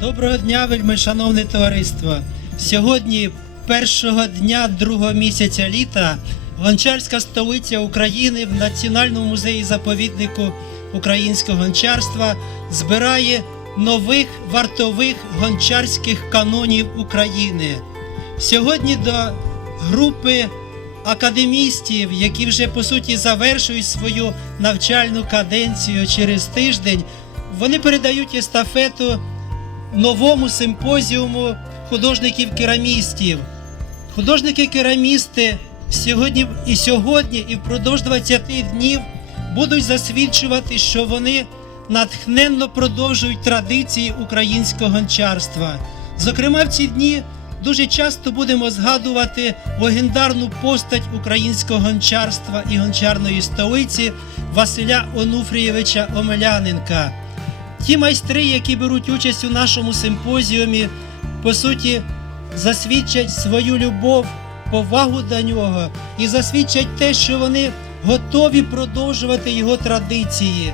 Доброго дня, вельми шановне товариство. Сьогодні, першого дня другого місяця літа, гончарська столиця України в Національному музеї заповіднику українського гончарства збирає нових вартових гончарських канонів України. Сьогодні до групи академістів, які вже по суті завершують свою навчальну каденцію через тиждень, вони передають естафету новому симпозіуму художників-керамістів. Художники-керамісти сьогодні і сьогодні, і впродовж 20 днів будуть засвідчувати, що вони натхненно продовжують традиції українського гончарства. Зокрема, в ці дні дуже часто будемо згадувати легендарну постать українського гончарства і гончарної столиці Василя Онуфрійовича Омеляненка. Ті майстри, які беруть участь у нашому симпозіумі, по суті, засвідчать свою любов, повагу до нього і засвідчать те, що вони готові продовжувати його традиції.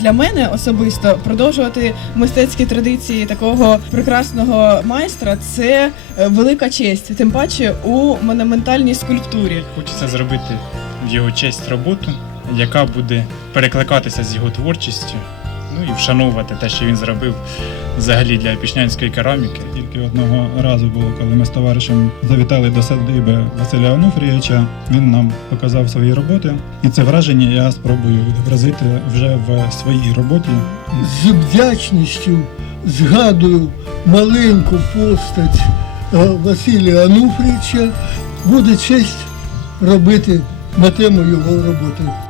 Для мене особисто продовжувати мистецькі традиції такого прекрасного майстра це е, велика честь, тим паче у монументальній скульптурі. Хочеться зробити в його честь роботу, яка буде перекликатися з його творчістю, ну і вшановувати те, що він зробив взагалі для пішнянської кераміки. Тільки одного разу було, коли ми з товаришем завітали до садиби Василя Онуфрійовича. Він нам показав свої роботи, і це враження я спробую відобразити вже в своїй роботі. з вдячністю згадую маленьку постать е, Василія Ануфрича. Буде честь робити на тему його роботи.